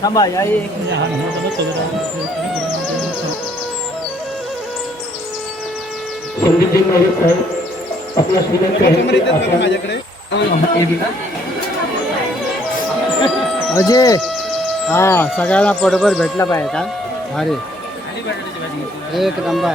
थांबा या संदीपजी मोरे साहेब आपल्यास विनंती आहे की आपण माझ्याकडे अजय हा सगळ्यांना पोटभर भेटला पाहिजे का भारी एक नंबर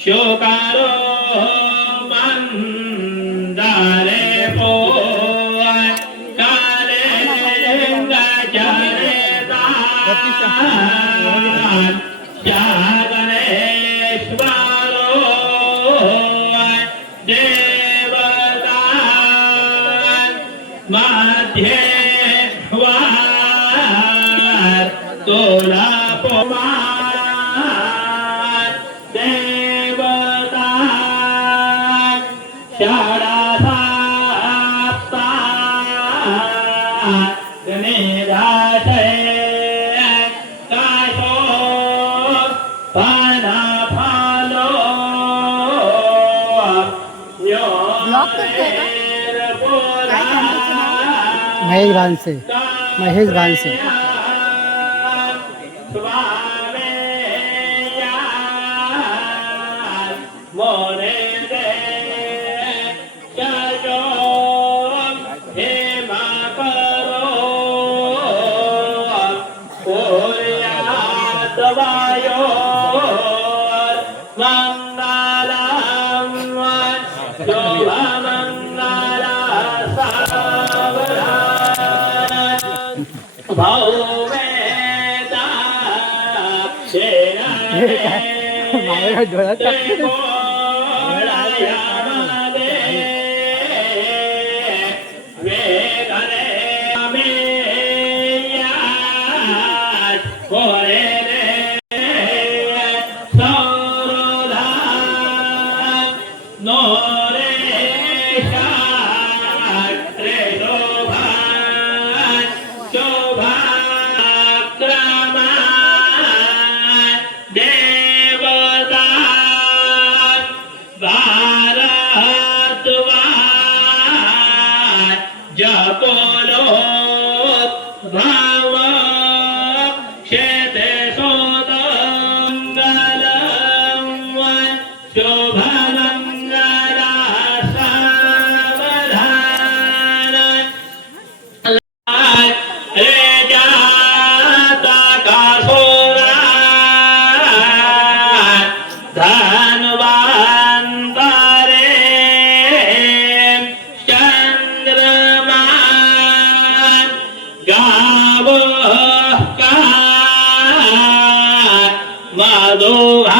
शोकारो मंदारे पो गणेश्वरो देवता मध्ये वार तोला पोमार देवता शाळा साप्ता गणेशाचे कायतो पाना फालो ब्लॉक करतोय का? महेश भानसे. महेश भानसे. माझ्या डोळ्यात टाकते. जपोलो भाव शेते सोदंगलम शोभमंगला सावधान रे जाता कासोरा धनवंतरे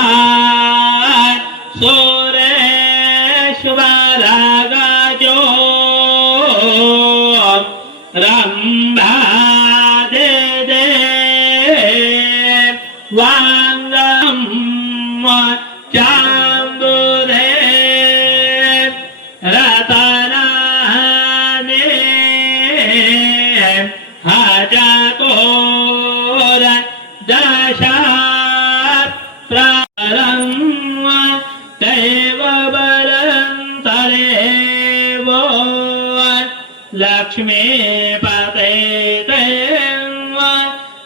मधुभाय सुरेश्वर गजो रंभा दे दे वांगम चांदुरे रतनाने हजाकोर दशा प्रारं दैव बलं तरेव लक्ष्मी पते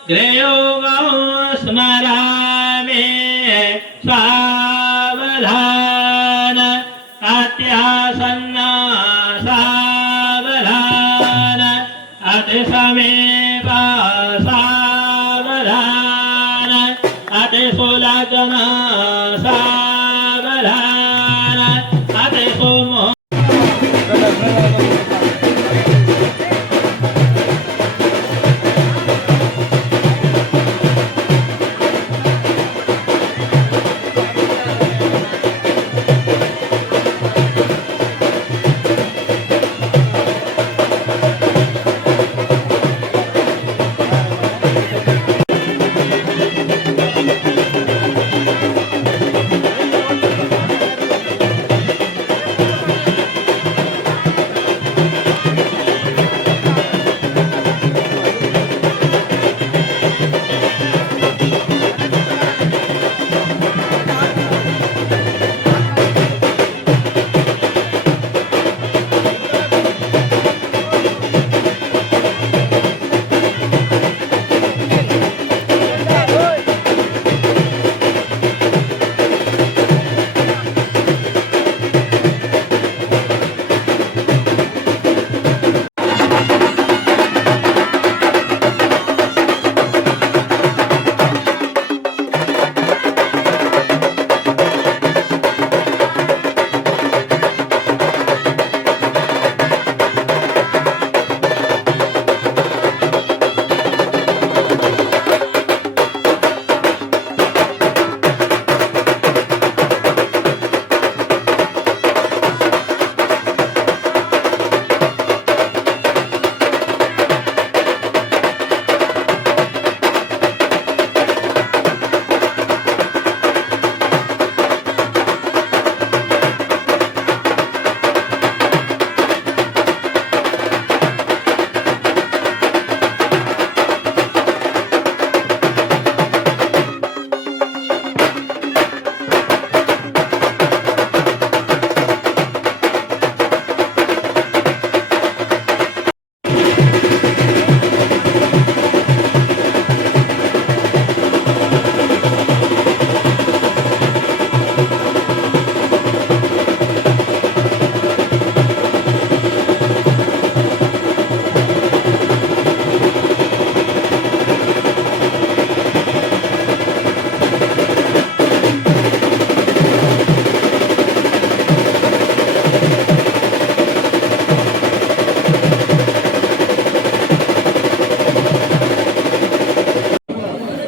गृयोगं स्मरामि सावधान अत्यासन्न सावधान अतिसमीप सावधान अतिसुलग्न सावधान अतिसुमो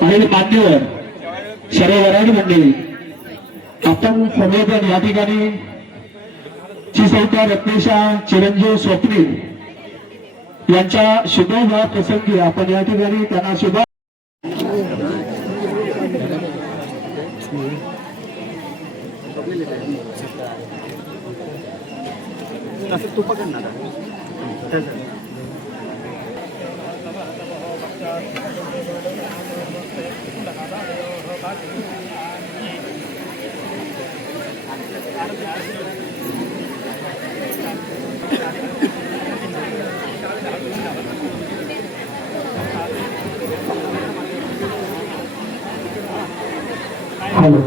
आणि मान्यवर सर्व वराडी मंडळी, आपण सर्वजण या ठिकाणी चिसौटा रत्नेशा चिरंजीव स्वप्नील यांच्या शुभविवाह प्रसंगी आपण या ठिकाणी त्यांना शुभ तू पकडणार हॅलो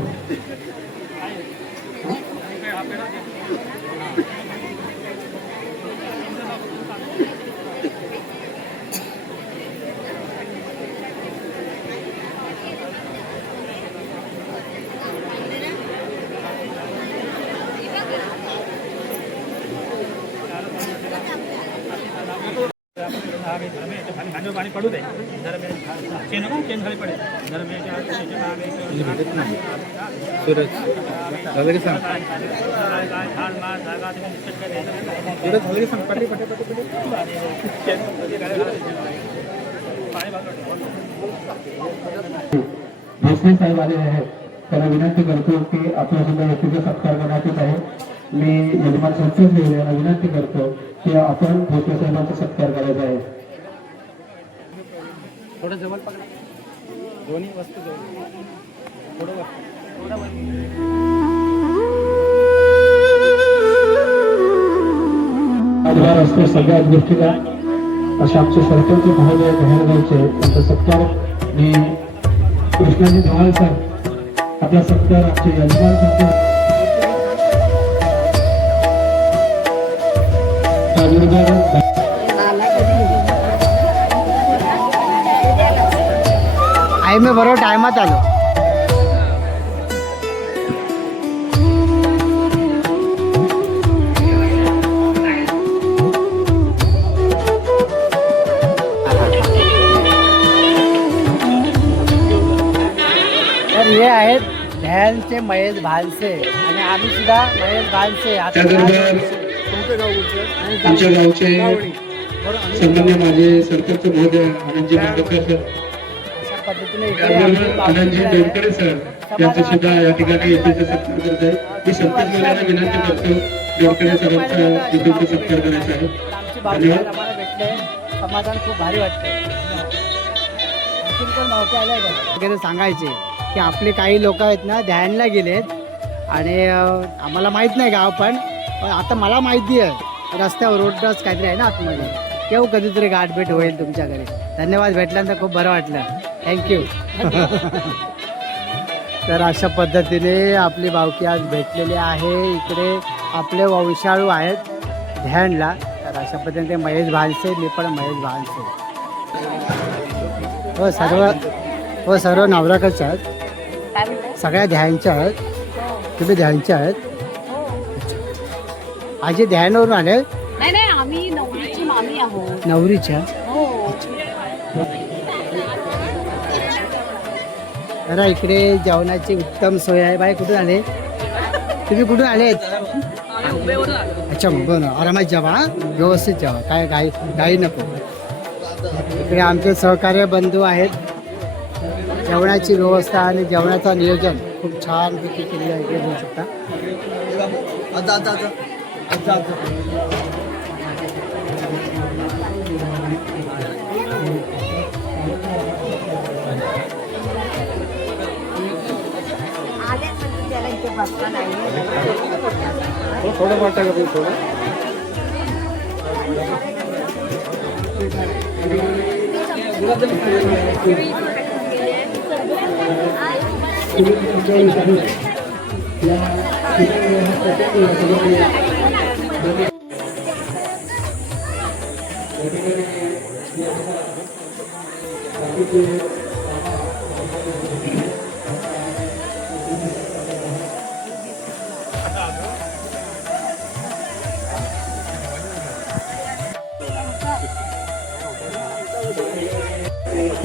पाणी पडू दे जरा चेन नको चेन खाली पडेल जरा सूरज झालं की सांग सूरज झालं की सांग पटली पटे पटे पटे भोसले साहेब आले आहेत. त्यांना विनंती करतो की आपल्या सुद्धा व्यक्तीचा सत्कार करण्यात येत आहे. मी यजमान संतोष यांना विनंती करतो की आपण भोसले साहेबांचा सत्कार करायचा आहे. थोडं जवळ पकडा दोन्ही वस्तू जवळ थोडं आधार असतो सगळ्याच गोष्टीला. असे आमचे सरपंच महोदय बहेरगावचे त्यांचा सत्कार मी कृष्णाजी धवाल सर आपला सत्कार आमचे यजमान संतोष आई मी बरोबर टायमात आलो. तर हे आहेत ध्यानचे महेश भानसे आणि आम्ही सुद्धा महेश भानसे आमच्या गावचे सन्मान्य माझे सरपंच महोदय आनंदजी मांडकर सर, आनंदजी देवकडे सर यांचा सुद्धा या ठिकाणी येथील सत्कार करत आहे. मी संतोष मुलांना विनंती करतो देवकडे सरांचा येथील सत्कार करायचा आहे. धन्यवाद. भेटले समाधान खूप भारी वाटते. वगैरे सांगायचे की आपले काही लोक आहेत ना ध्यानला गेलेत आणि आम्हाला माहीत नाही गाव पण आता मला माहिती आहे रस्त्यावर रोडच काहीतरी आहे ना आतमध्ये. येऊ कधीतरी गाठभेट होईल तुमच्या घरी. धन्यवाद, भेटल्यानंतर खूप बरं वाटलं. थँक्यू. तर अशा पद्धतीने आपली भावकी आज भेटलेली आहे. इकडे आपले वंशाळू आहेत ध्यानला. तर अशा पद्धतीने महेश भानसे, मी पण महेश भानसे. हो सर्व नवराकडचे आहेत, सगळ्या ध्यानच्या आहेत. तुम्ही ध्यानच्या आहेत? आजी ध्यानवरून आले? नाही नाही, आम्ही नवरीची मामी आहोत. नवरीच्या? हो. जरा इकडे जेवणाची उत्तम सोय आहे. बाई कुठून आले तुम्ही? कुठून आलेत? अच्छा बरं, आरामात जेवा, व्यवस्थित जेवा, काय घाई नको. इकडे आमचे सहकार्य बंधू आहेत. जेवणाची व्यवस्था आणि जेवणाचं नियोजन खूप छानपैकी केलेलं आहे. इकडे बघू शकता. थोडं वाटा का थोडं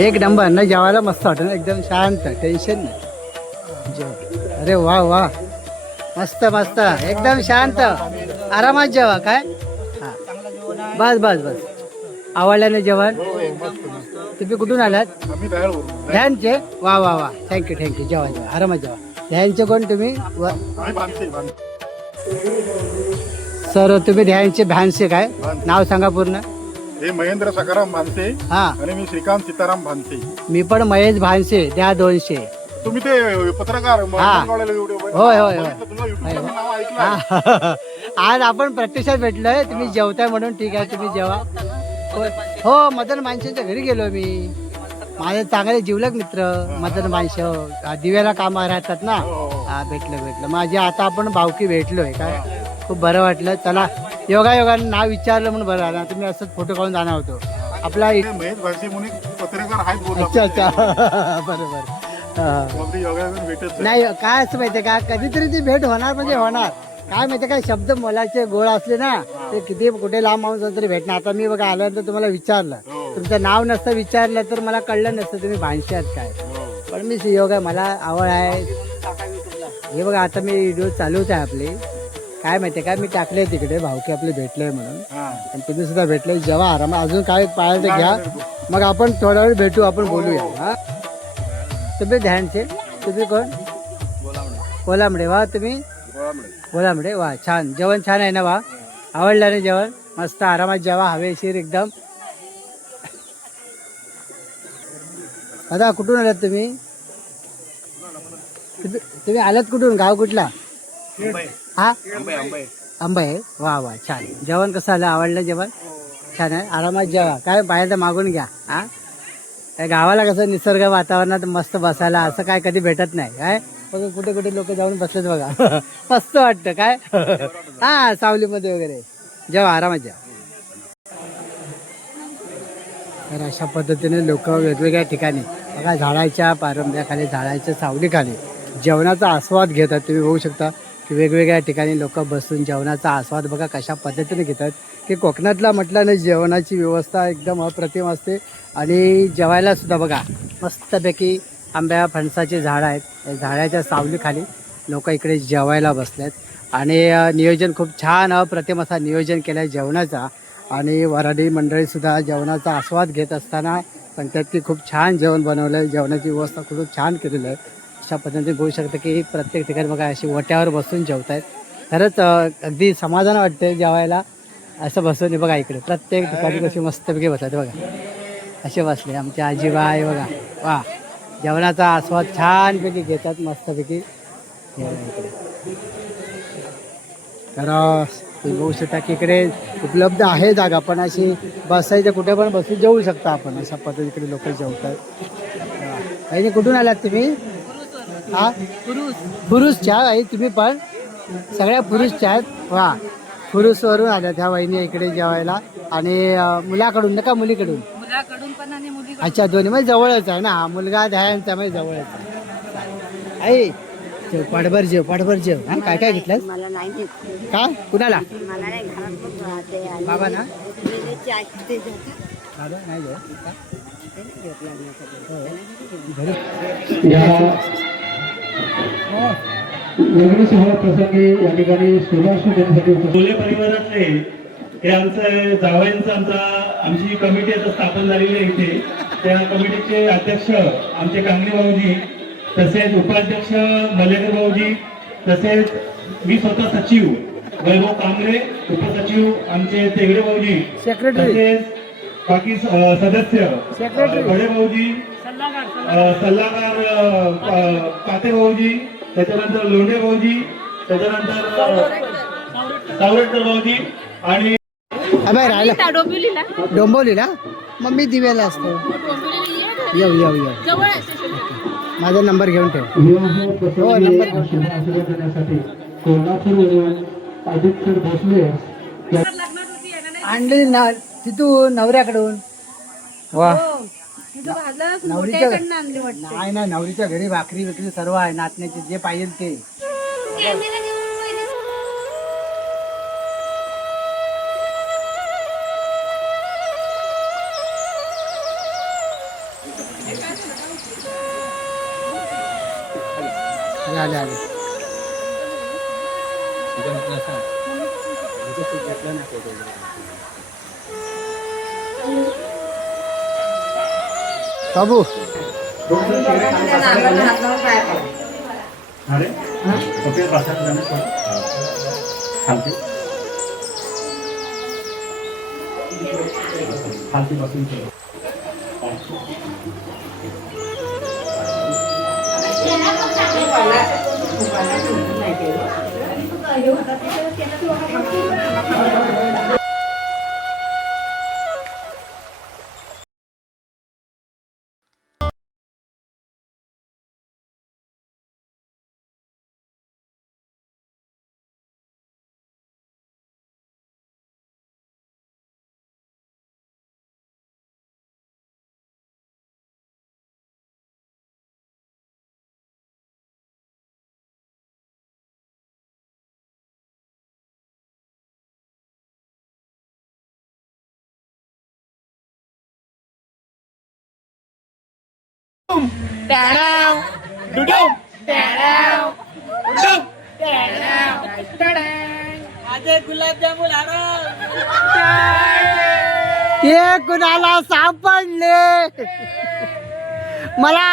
एक नंबर ना, जेवायला मस्त वाटतं ना, एकदम शांत, टेन्शन नाही जेव. अरे वा वा, मस्त मस्त, एकदम शांत, आरामात जेवा. काय हा, बस बस बस. आवडलं ना जेवण? तुम्ही कुठून आलात? ध्यानचे? वा वा वा, थँक्यू थँक्यू. जेवा जेवा, आरामात जेवा. ध्यानचे कोण तुम्ही? सर तुम्ही ध्यानचे भानसे, काय नाव सांगा पूर्ण? हे महेंद्र सकाराम भानसे. हा, आणि मी श्रीकांत सीताराम भानसे. मी पण महेश भानसे. द्या 200. तुम्ही ते पत्रकार हा. होय होय होय. नाव ऐकलं. हा. आज आपण प्रत्यक्षात भेटलोय. तुम्ही जेवताय म्हणून ठीक आहे, तुम्ही जेवा. हो, मदन मानशेच्या घरी गेलो मी. माझे चांगले जिवलग मित्र मदन मानश, दिव्याला कामा राहतात ना. हा, भेटलं. माझे आता आपण भावकी भेटलोय. काय खूप बरं वाटलं. चला, योगायोगाने नाव विचारलं म्हणून बरं आलं. तुम्ही असंच फोटो काढून जाणार होतो आपला. महेश भानसे म्हणून पत्रकार आहेत. बोला. अच्छा अच्छा, बरोबर. भेटत नाही, काय असं माहितीये का, कधीतरी ती भेट होणार म्हणजे होणार. काय माहितीये काय, शब्द मोलाचे गोळ असले ना, ते किती कुठे लांब माणूस तरी भेटणार. आता मी बघा आल्यानंतर तुम्हाला विचारलं, तुमचं नाव नसतं विचारलं तर मला कळलं नसतं तुम्ही भानशे आहात काय. पण मी योग आहे, मला आवड आहे. हे बघा आता मी व्हिडिओ चालूच आहे आपले. काय माहितीये काय, मी टाकले तिकडे भावकी आपले भेटले म्हणून. आणि तुम्ही सुद्धा भेटले. जेव्हा आरामात अजून काय पाहिजे ते घ्या, मग आपण थोडा वेळ भेटू, आपण बोलूया. हा, तुम्ही ध्यानचे? तुम्ही कोण? कोलामडे. वा, तुम्ही कोलामडे. वा, छान. जेवण छान आहे ना? वा, आवडलं ना जेवण? मस्त आरामात जेवा, हवेशीर एकदम. आता कुठून आलात तुम्ही? तुम्ही आलात कुठून? गाव कुठला? हा, अंबाई. वा वा, छान. जेवण कसं आलं? आवडलं जेवण? छान आहे. आरामात जेवा. काय बाहेर मागून घ्या. हा, काय गावाला कसं निसर्ग वातावरणात मस्त बसायला असं काय कधी भेटत नाही. काय कुठे कुठे लोक जाऊन बसलेत बघा. मस्त वाटतं. काय हा, सावलीमध्ये वगैरे जेव्हा आरामात जेवा. तर अशा पद्धतीने लोक वेगवेगळ्या ठिकाणी बघा, झाडाच्या पारंब्याखाली, झाडाच्या सावलीखाली जेवणाचा आस्वाद घेतात. तुम्ही बघू शकता की वेगवेगळ्या ठिकाणी लोक बसून जेवणाचा आस्वाद बघा कशा पद्धतीने घेतात. की कोकणातला म्हटलं ना, जेवणाची व्यवस्था एकदम अप्रतिम असते. आणि जेवायला सुद्धा बघा मस्तपैकी आंब्या फणसाचे झाड आहेत. झाडाच्या सावलीखाली लोक इकडे जेवायला बसलेत. आणि नियोजन खूप छान अप्रतिम असा नियोजन केलं आहे जेवणाचा. आणि वराडी मंडळीसुद्धा जेवणाचा आस्वाद घेत असताना सांगतात की खूप छान जेवण बनवलं आहे. जेवणाची व्यवस्था खूप छान केलेली आहे. अशा पद्धतीने बघू शकता की प्रत्येक ठिकाणी बघा अशी ओट्यावर बसून जेवत आहेत. खरंच अगदी समाधान वाटतं जेवायला असं बसून. बघा इकडे प्रत्येक ठिकाणी कशी मस्तपैकी बसतात बघा, असे बसले आमचे आजीबाई बघा. वा, जेवणाचा आस्वाद छानपैकी घेतात मस्तपैकी. तर तुम्ही बघू शकता की इकडे उपलब्ध आहे जागा, पण अशी बसायचं कुठे पण बसून जेवू शकता आपण. अशा पद्धतीकडे लोक जेवतात. काही कुठून आलात तुम्ही? हा, फुरुसच्या आई तुम्ही पण सगळ्या फुरुसच्या आहेत. वा, फुरुसवरून आल्यात ह्या वहिनी इकडे जेवायला. आणि मुलाकडून नका मुलीकडून? पण आणि मुली. अच्छा, दोन्ही म्हणजे जवळच आहे ना. मुलगा ध्यानचा म्हणजे जवळच आहे. आई जेव, पाठभर जेव, पाठभर जेव. हा, काय काय घेतलं? मला नाही का? कुणाला? मला नाही, घरात राहते. बाबा ना? बाबा बाबा नाही जेव का? वेगळी सोहळा प्रसंगी या ठिकाणी सुभाष बोले परिवारातले हे आमचं जावयांचं आमची कमिटी आता स्थापन झालेली आहे इथे. त्या कमिटीचे अध्यक्ष आमचे कांगणे भाऊजी, तसेच उपाध्यक्ष मलेकर भाऊजी, तसेच मी स्वतः सचिव वैभव कांबळे, उपसचिव आमचे तेगडे भाऊजी, सेक्रेटरी, तसेच बाकी सदस्य बडे भाऊजी, सल्लागार पाते भाऊजी, त्याच्यानंतर लोंढे भाऊजी, त्याच्यानंतर सावरेकर भाऊजी आणि राहिला डोंबिवलीला. मग मी दिव्याला असतो. येऊ येऊ येऊ, माझा नंबर घेऊन ठेव. हो, नंबर आणली ना तिथून नवऱ्याकडून. वा, नवरीच्या नाही ना, नवरीच्या घरी भाकरी विक्री सर्व आहे, नाचण्याचे जे पाहिजे ते. आले आले बाबू अरे कपिल बसा खालती खालती बसून ते कुणाला सापडले मला